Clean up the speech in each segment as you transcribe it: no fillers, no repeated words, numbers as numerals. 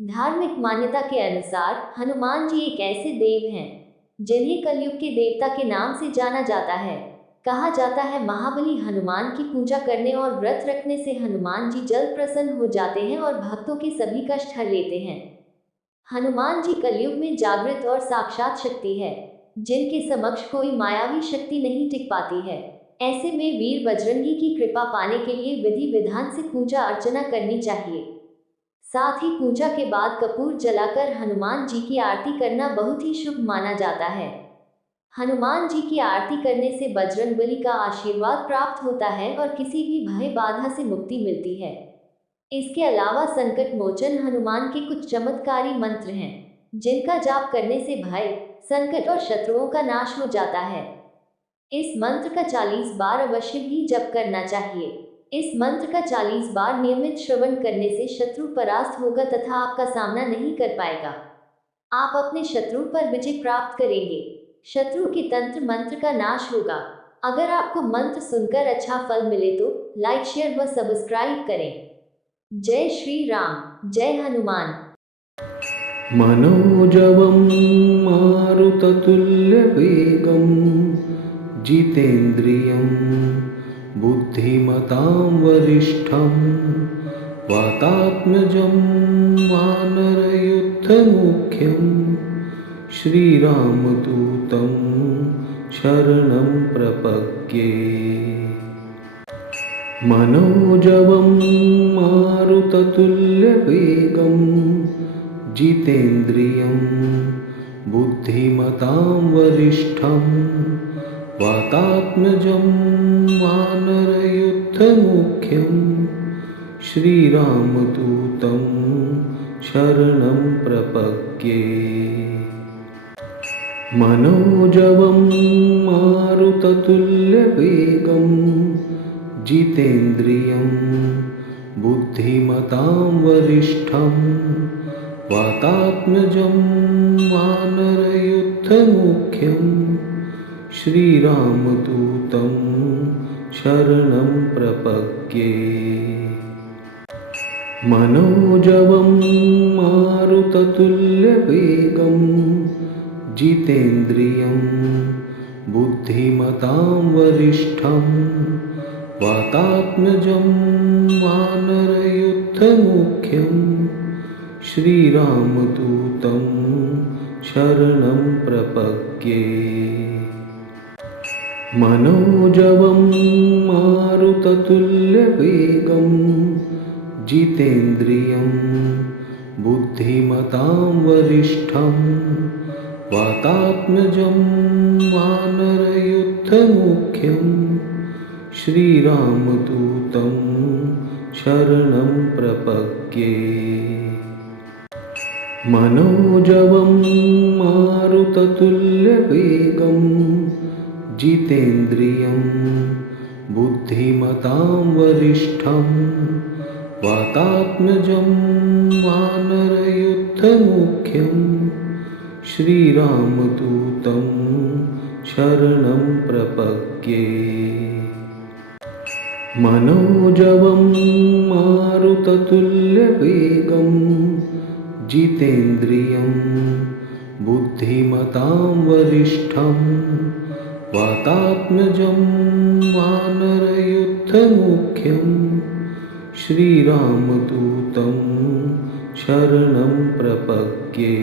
धार्मिक मान्यता के अनुसार हनुमान जी एक ऐसे देव हैं जिन्हें कलयुग के देवता के नाम से जाना जाता है। कहा जाता है महाबली हनुमान की पूजा करने और व्रत रखने से हनुमान जी जल्द प्रसन्न हो जाते हैं और भक्तों के सभी कष्ट हर लेते हैं। हनुमान जी कलयुग में जागृत और साक्षात शक्ति है, जिनके समक्ष कोई मायावी शक्ति नहीं टिक पाती है। ऐसे में वीर बजरंगी की कृपा पाने के लिए विधि विधान से पूजा अर्चना करनी चाहिए। साथ ही पूजा के बाद कपूर जलाकर हनुमान जी की आरती करना बहुत ही शुभ माना जाता है। हनुमान जी की आरती करने से बजरंगबली का आशीर्वाद प्राप्त होता है और किसी भी भय बाधा से मुक्ति मिलती है। इसके अलावा संकट मोचन हनुमान के कुछ चमत्कारी मंत्र हैं, जिनका जाप करने से भय, संकट और शत्रुओं का नाश हो जाता है। इस मंत्र का 40 बार अवश्य ही जप करना चाहिए। इस मंत्र का 40 बार नियमित श्रवण करने से शत्रु परास्त होगा तथा आपका सामना नहीं कर पाएगा। आप अपने शत्रु पर विजय प्राप्त करेंगे। शत्रु के तंत्र मंत्र का नाश होगा। अगर आपको मंत्र सुनकर अच्छा फल मिले तो लाइक, शेयर व सब्सक्राइब करें। जय श्री राम, जय हनुमान। मनोजवं मारुततुल्यवेगं जितेन्द्रियं बुद्धिमतां वरिष्ठं वातात्मजं वानरयुद्धमुख्यं श्रीरामदूतं शरणं प्रपद्ये। मनोजवं मारुततुल्यवेगं जितेन्द्रियं बुद्धिमतां वरिष्ठं वातात्मजं वानरयुद्धमुख्यं श्रीरामदूतं शरणं प्रपद्ये। मनोजवं मारुततुल्यवेगं जितेन्द्रियं बुद्धिमतां वरिष्ठं वातात्मजं वानरयुद्धमुख्यं श्रीरामदूतं शरणं प्रपद्ये। मनोजवं मारुततुल्यवेगं जितेन्द्रियं बुद्धिमतां वरिष्ठं वातात्मजं वानरयुद्धमुख्यं श्रीरामदूतं शरणं प्रपद्ये। मनोजवं मारुततुल्यवेगं जितेन्द्रियं बुद्धिमतां वरिष्ठं वातात्मजं वानरयुद्धमुख्यं श्रीरामदूतं शरणं प्रपद्ये। मनोजवं मारुततुल्यवेगं जितेन्द्रियं बुद्धिमतां वरिष्ठं वातात्मजं वानरयुद्धमुख्यं श्रीरामदूतं शरणं प्रपद्ये। मनोजवं मारुततुल्यवेगं जितेन्द्रियं बुद्धिमतां वरिष्ठं वातात्मजं वानरयुद्धमुख्यं श्रीरामदूतं शरणं प्रपद्ये।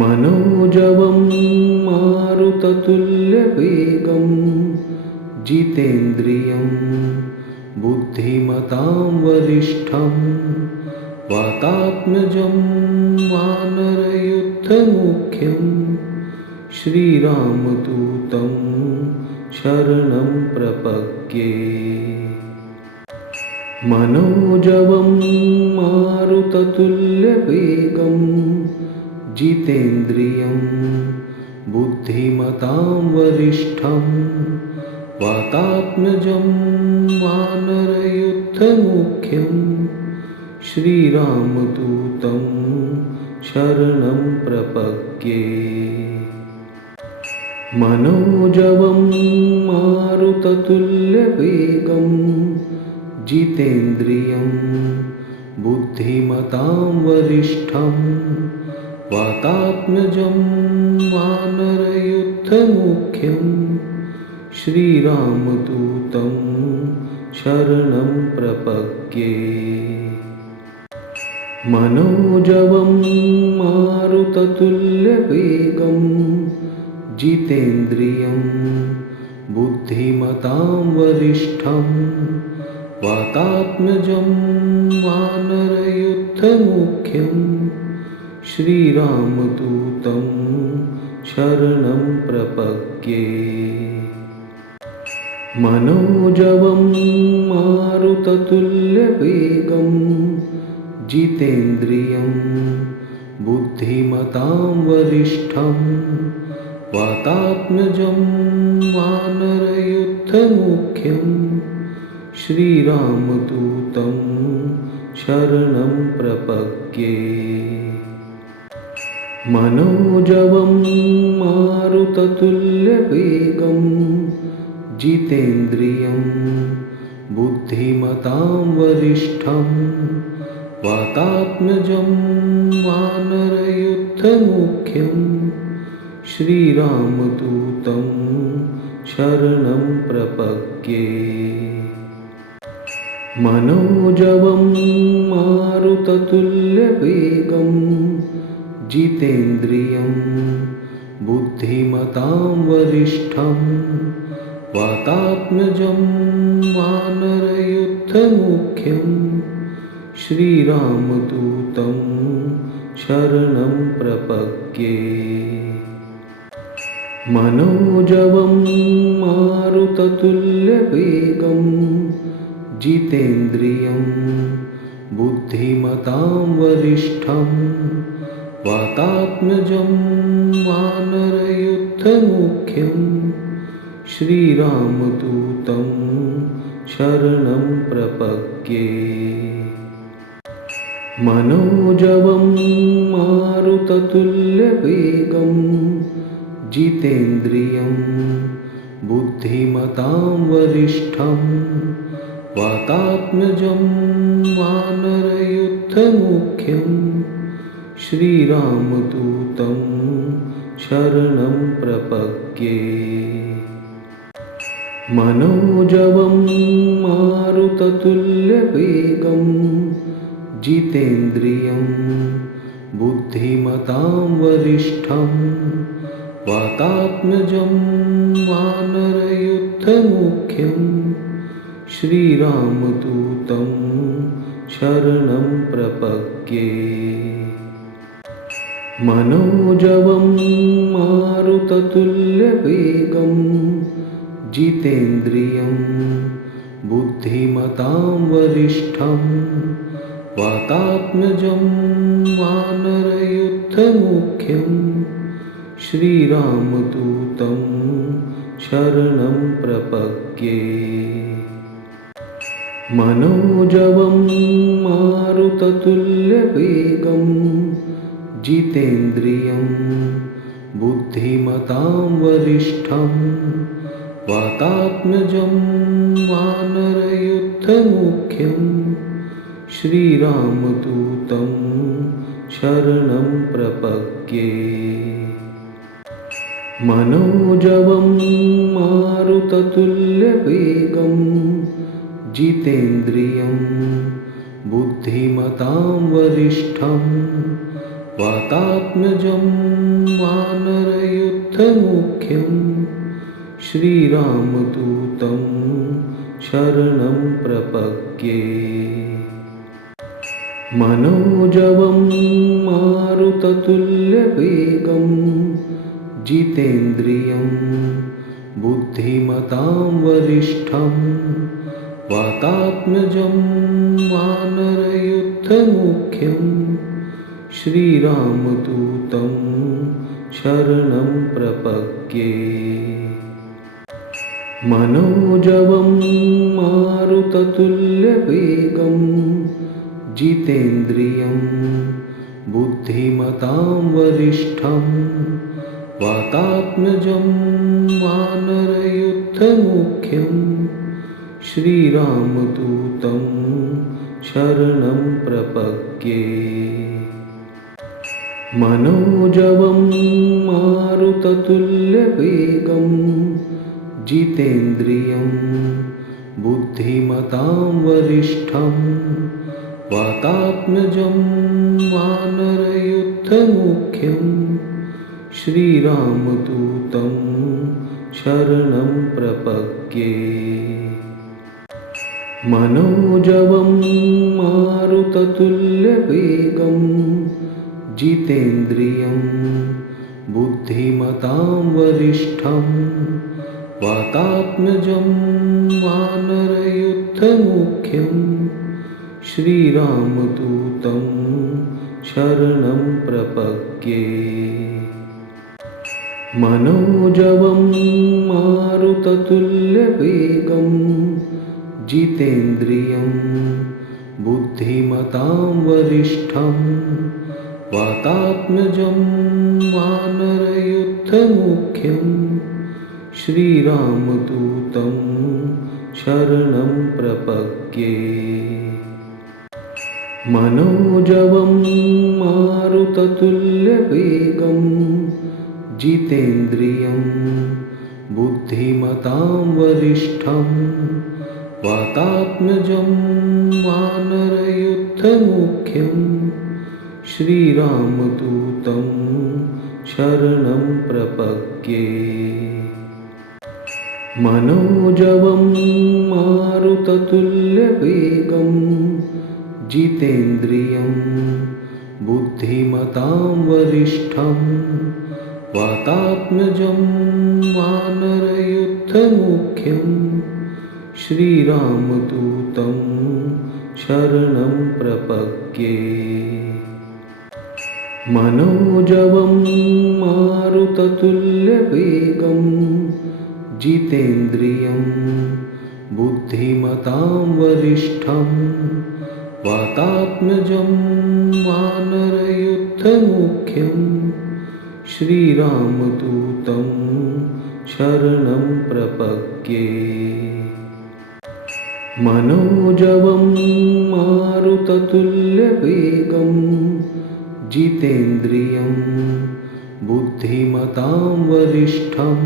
मनोजवं मारुततुल्यवेगं जितेन्द्रियं बुद्धिमतां वरिष्ठं वातात्मजं वानरयुद्धमुख्यं श्रीरामदूतं शरणं प्रपद्ये। मनोजवं मारुततुल्यवेगं जितेन्द्रियं बुद्धिमतां वरिष्ठं वातात्मजं वानरयुद्धमुख्यं श्रीरामदूतं शरणं प्रपद्ये। मनोजवं मारुततुल्यवेगं जितेन्द्रियं बुद्धिमतां वरिष्ठं वातात्मजं वानरयुद्धमुख्यं श्रीरामदूतं शरणं प्रपद्ये। मनोजवं मारुततुल्यवेगं जितेन्द्रियं बुद्धिमतां वरिष्ठं वातात्मजं वानरयुद्धमुख्यं श्रीरामदूतं शरणं प्रपद्ये। मनोजवं मारुततुल्यवेगं जितेन्द्रियं बुद्धिमतां वरिष्ठं वातात्मजं वानरयुद्धमुख्यं श्रीरामदूतं शरणं प्रपद्ये। मनोजवं मारुततुल्यवेगं जितेन्द्रियं बुद्धिमतां वरिष्ठं वातात्मजं वानरयुद्धमुख्यं श्रीरामदूतं शरणं प्रपद्ये। मनोजवं मारुततुल्यवेगं जितेन्द्रियं बुद्धिमतां वरिष्ठं वातात्मजं वानरयुद्धमुख्यं श्रीरामदूतं शरणं प्रपद्ये। मनोजवं मारुततुल्यवेगं जितेन्द्रियं बुद्धिमतां वरिष्ठं वातात्मजं वानरयुद्धमुख्यं श्रीरामदूतं शरणं प्रपद्ये। मनोजवं मारुततुल्यवेगं जितेन्द्रियं बुद्धिमतां वरिष्ठं वातात्मजं वानरयुद्धमुख्यं श्रीरामदूतं शरणं प्रपद्ये। मनोजवं मारुततुल्यवेगं जितेन्द्रियं बुद्धिमतां वरिष्ठं वातात्मजं वानरयुद्धमुख्यं श्रीरामदूतं शरणं प्रपद्ये। मनोजवं मारुततुल्यवेगं जितेन्द्रियं बुद्धिमतां वरिष्ठं वातात्मजं वानरयुद्धमुख्यं श्रीरामदूतं शरणं प्रपद्ये। मनोजवं मारुततुल्यवेगं जितेन्द्रियं बुद्धिमतां वरिष्ठं वातात्मजं वानरयुद्धमुख्यं श्रीरामदूतं शरणं प्रपद्ये। मनोजवं मारुततुल्यवेगं जितेन्द्रियं बुद्धिमतां वरिष्ठं वातात्मजं वानरयुद्धमुख्यं श्रीरामदूतं शरणं प्रपद्ये। मनोजवं मारुततुल्यवेगं जितेन्द्रियं बुद्धिमतां वरिष्ठं वातात्मजं वानरयुद्धमुख्यं श्रीरामदूतं शरणं प्रपद्ये। मनोजवं मारुततुल्यवेगं जितेन्द्रियं बुद्धिमतां वरिष्ठं वातात्मजं वानरयुद्धमुख्यं श्रीरामदूतं शरणं प्रपद्ये मनोजवं मारुततुल्यवेगं जितेन्द्रियं बुद्धिमतां वरिष्ठं वातात्मजं वानरयुद्धमुख्यं श्रीरामदूतं शरणं प्रपद्ये मनोजवं मारुततुल्यवेगं जितेन्द्रियं बुद्धिमतां वरिष्ठं वातात्मजं वानरयुद्धमुख्यं श्रीरामदूतं शरणं प्रपद्ये मनोजवं मारुततुल्यवेगं जितेन्द्रियं बुद्धिमतां वरिष्ठं वातात्मजं वानरयुद्धमुख्यं श्रीरामदूतं शरणं प्रपद्ये मनोजवं मारुततुल्यवेगं जितेन्द्रियं बुद्धिमतां वरिष्ठं वातात्मजं वानरयुद्धमुख्यं श्रीरामदूतं शरणं प्रपद्ये मनोजवं मारुततुल्यवेगं जितेन्द्रियं बुद्धिमतां वरिष्ठं वातात्मजं वानरयुद्धमुख्यं श्रीरामदूतं शरणं प्रपद्ये मनोजवं मारुततुल्यवेगं जितेन्द्रियं बुद्धिमतां वरिष्ठं वातात्मजं वानरयुद्धमुख्यं श्रीरामदूतं शरणं प्रपद्ये मनोजवं मारुततुल्यवेगं जितेन्द्रियं बुद्धिमतां वरिष्ठं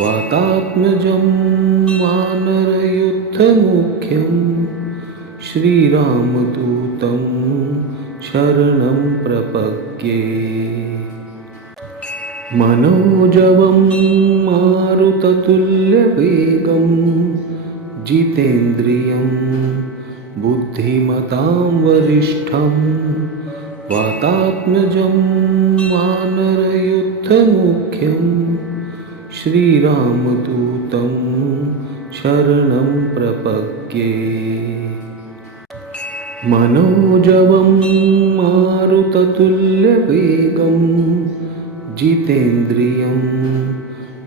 वातात्मजं वानरयुद्धमुख्यं श्रीरामदूतं शरणं प्रपद्ये मनोजवं मारुततुल्यवेगं जितेन्द्रियं बुद्धिमतां वरिष्ठं वातात्मजं वानरयुद्धमुख्यं श्रीरामदूतं शरणं प्रपद्ये मनोजवं मारुततुल्यवेगं जितेन्द्रियं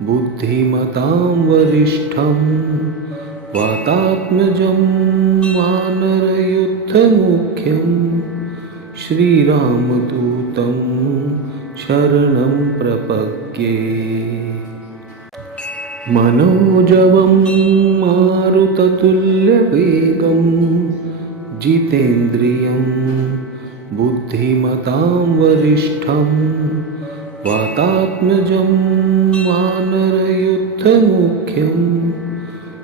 बुद्धिमतां वरिष्ठं वातात्मजं वानरयुद्धमुख्यं श्रीरामदूतं शरणं प्रपद्ये मनोजवं मारुततुल्यवेगं जितेन्द्रियं बुद्धिमतां वरिष्ठं वातात्मजं वानरयुद्धमुख्यं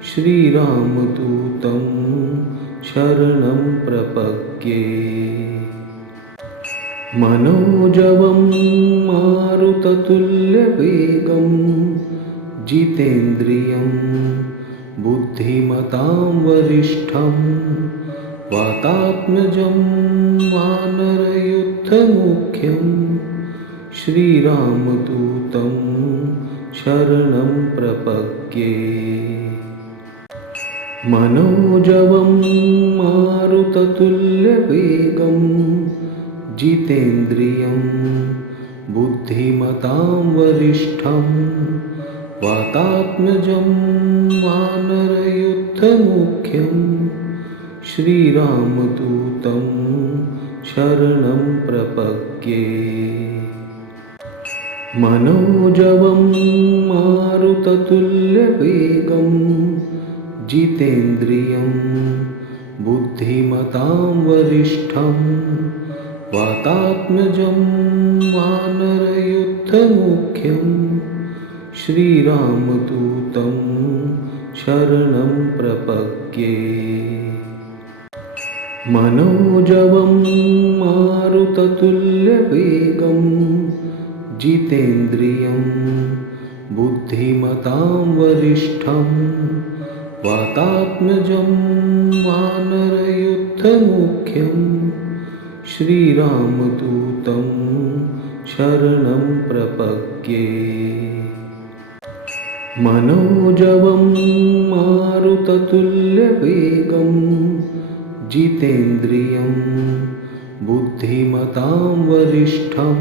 श्रीरामदूतं शरणं प्रपद्ये मनोजवं मारुततुल्यवेगं जितेन्द्रियं बुद्धिमतां वरिष्ठं वातात्मजं वानरयुद्धमुख्यं श्रीरामदूतं शरणं प्रपद्ये मनोजवं मारुततुल्यवेगं जितेन्द्रियं बुद्धिमतां वरिष्ठं वातात्मजं वानरयुद्धमुख्यं श्रीरामदूतं शरणं प्रपद्ये मनोजवं मारुततुल्यवेगं जितेन्द्रियं बुद्धिमतां वरिष्ठं वातात्मजं वानरयुद्धमुख्यं श्रीरामदूतं शरणं प्रपद्ये। मनोजवं मारुततुल्यवेगं जितेन्द्रियं बुद्धिमतां वरिष्ठं वातात्मजं वानरयुद्धमुख्यं श्रीरामदूतं शरणं प्रपद्ये। मनोजवं मारुततुल्यवेगं जितेन्द्रियं बुद्धिमतां वरिष्ठं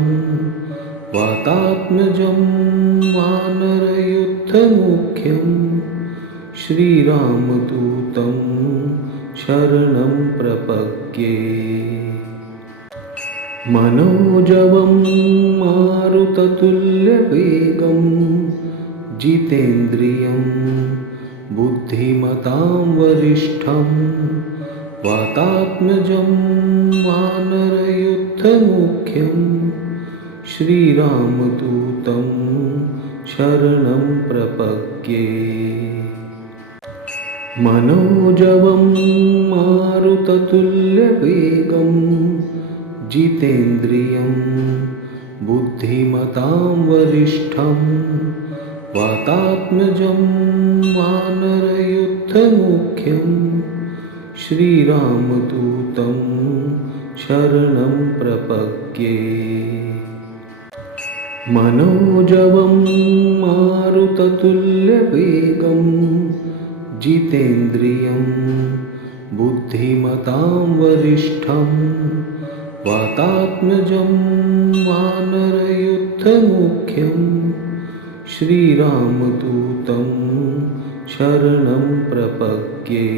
वातात्मजं वानरयुद्धमुख्यं श्रीरामदूतं शरणं प्रपद्ये। मनोजवं मारुततुल्यवेगं जितेन्द्रियं बुद्धिमतां वरिष्ठं वातात्मजं वानरयुद्धमुख्यं श्रीरामदूतं शरणं प्रपद्ये। मनोजवं मारुततुल्यवेगं जितेन्द्रियं बुद्धिमतां वरिष्ठं वातात्मजं वानरयुद्धमुख्यं श्रीरामदूतं शरणं प्रपद्ये। मनोजवं मारुततुल्यवेगं जितेन्द्रियं बुद्धिमतां वरिष्ठं वातात्मजं वानरयुद्धमुख्यं श्रीरामदूतं शरणं प्रपद्ये।